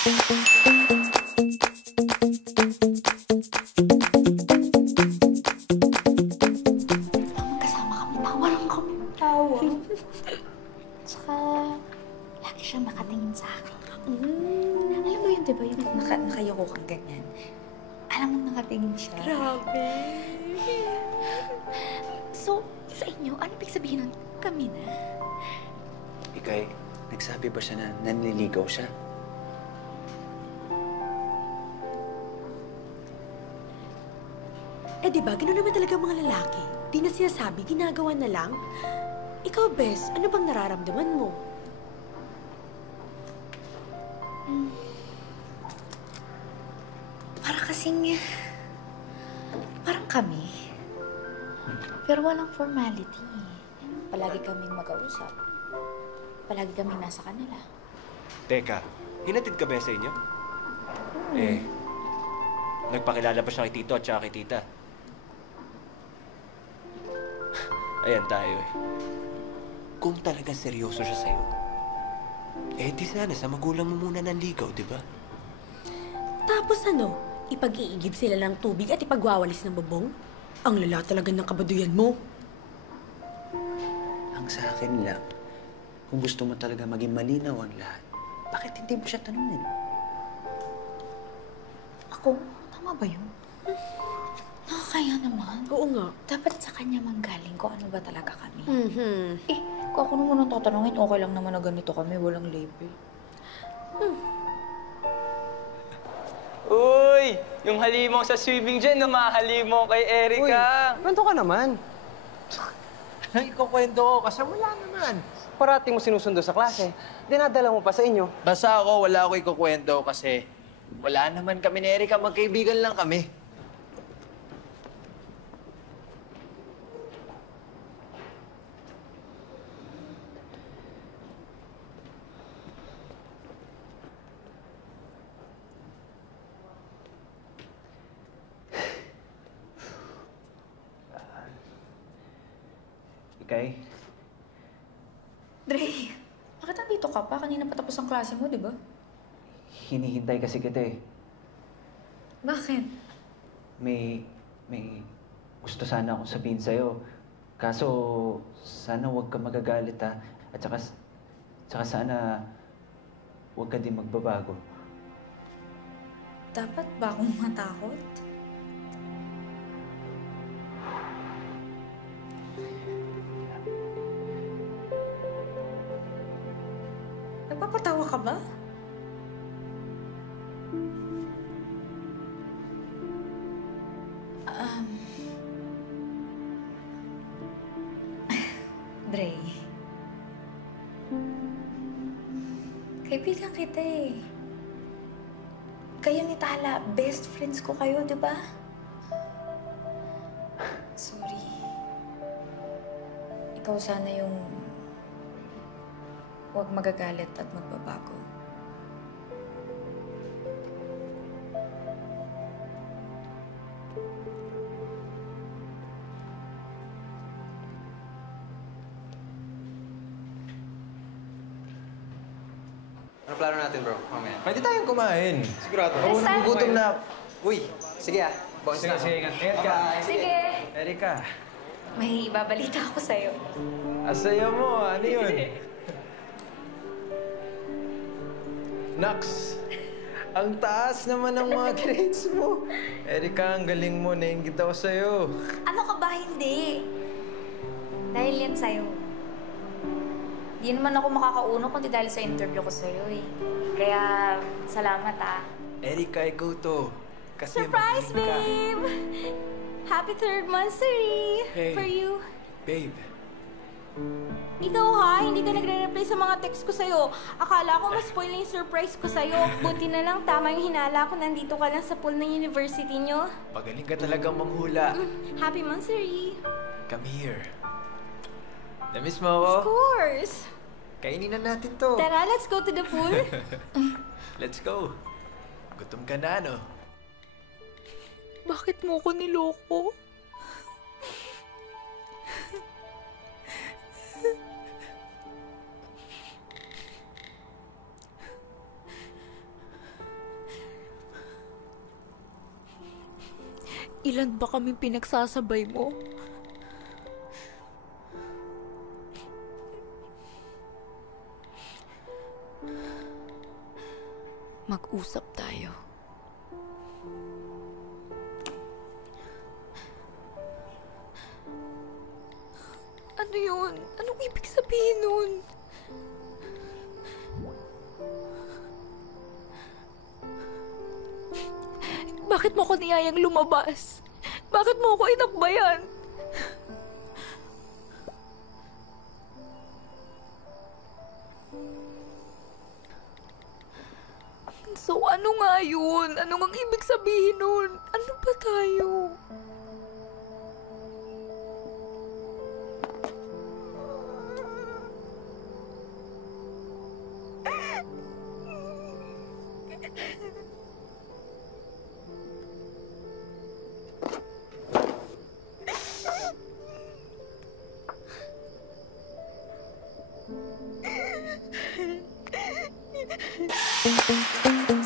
Magkasama kami, tawa lang kami ng tawa. Tsaka, lagi siyang nakatingin sa akin. Alam mo yun, di ba? Yung nakayoko kang ganyan. Alam mo, nakatingin siya. Grabe. So, sa inyo, ano ibig sabihin nun? Kami na? Ikay, nagsabi ba siya na nanliligaw siya? Eh, di ba? Gano'n naman talaga mga lalaki. Di na sinasabi, ginagawa na lang. Ikaw, Bes, ano bang nararamdaman mo? Parang kami. Pero walang formality. Palagi kaming mag-ausap. Palagi kaming nasa kanila. Teka, hinatid ka ba sa inyo? Nagpakilala pa siya kay Tito at saka kay Tita. Ayan tayo eh. Kung talaga seryoso siya sa'yo, di sana sa magulang mo muna nanligaw, di ba? Tapos ano? Ipag-iigib sila ng tubig at ipagwawalis ng bubong? Ang lala talaga ng kabaduyan mo. Ang sa akin lang, kung gusto mo talaga maging malinaw ang lahat, bakit hindi mo siya tanungin? Ako? Tama ba yun? Nakakaya naman. Oo nga. Dapat sa kanya manggaling kung ano ba talaga kami. Mm-hmm. Kung ako naman ang tatanungin, okay lang naman na ganito kami, walang label. Uy! Yung halimaw sa swimming dyan, namahalimaw kay Erica. Uy, kwento ka naman. Ay, ikukwento ko kasi wala naman. Parating mo sinusundo sa klase. Dinadala mo pa sa inyo. Basta ako, wala ako ikukwento kasi wala naman kami ni Erica. Magkaibigan lang kami. Ikay, Dre, bakit nandito ka pa? Kanina pa tapos ang klase mo, di ba? hinihintay kasi kita eh. Bakit? May gusto sana akong sabihin sa'yo. Kaso, sana huwag ka magagalit ha. At saka sana huwag ka din magbabago. Dapat ba akong matakot? Nagpapatawa ka ba? Dre. Kaibigan kita eh. Kayo ni Tala, best friends ko kayo, di ba? Sorry. Ikaw sana yung huwag magagalit at magbabago. Ano plano natin, bro? Mamaya. Pwede tayong kumain. Sigurado. Oo, nagugutom na. Uy, sige ah. Boss na. Sige, Erica. Sige. Erica. May ibabalita ako sa'yo. Asaya mo, ano yun? Nax, ang taas naman ng mga grades mo. Erica, ang galing mo. Nainggit ako sa'yo. Ano ka ba? Hindi. Dahil yan sa'yo. Di naman ako makakauno kundi dahil sa interview ko sa'yo eh. Kaya, salamat ah. Erica, ikaw to. Kasi Surprise, magaling ka. babe! Happy 3rd monthsary! Hey. For you. Babe. Ikaw ha, hindi ka nagre-reply sa mga text ko sa'yo. Akala ko mas spoil na yung surprise ko sa'yo. Buti na lang, tama yung hinala ko. Nandito ka lang sa pool ng university nyo. Magaling ka talagang manghula. Happy monthsary! Come here. Namiss mo ako? Of course! Kainin na natin to. Tara, let's go to the pool. Let's go. Gutom ka na, no? Bakit mo ko niloko? Ilan ba kaming pinagsasabay mo? Mag-usap tayo. Ano yun? Anong ibig sabihin nun? Bakit mo ko niyayang lumabas? Bakit mo ko inakbayan? So, ano nga yun? Ano ang ibig sabihin nun? Ano ba tayo? Thank you.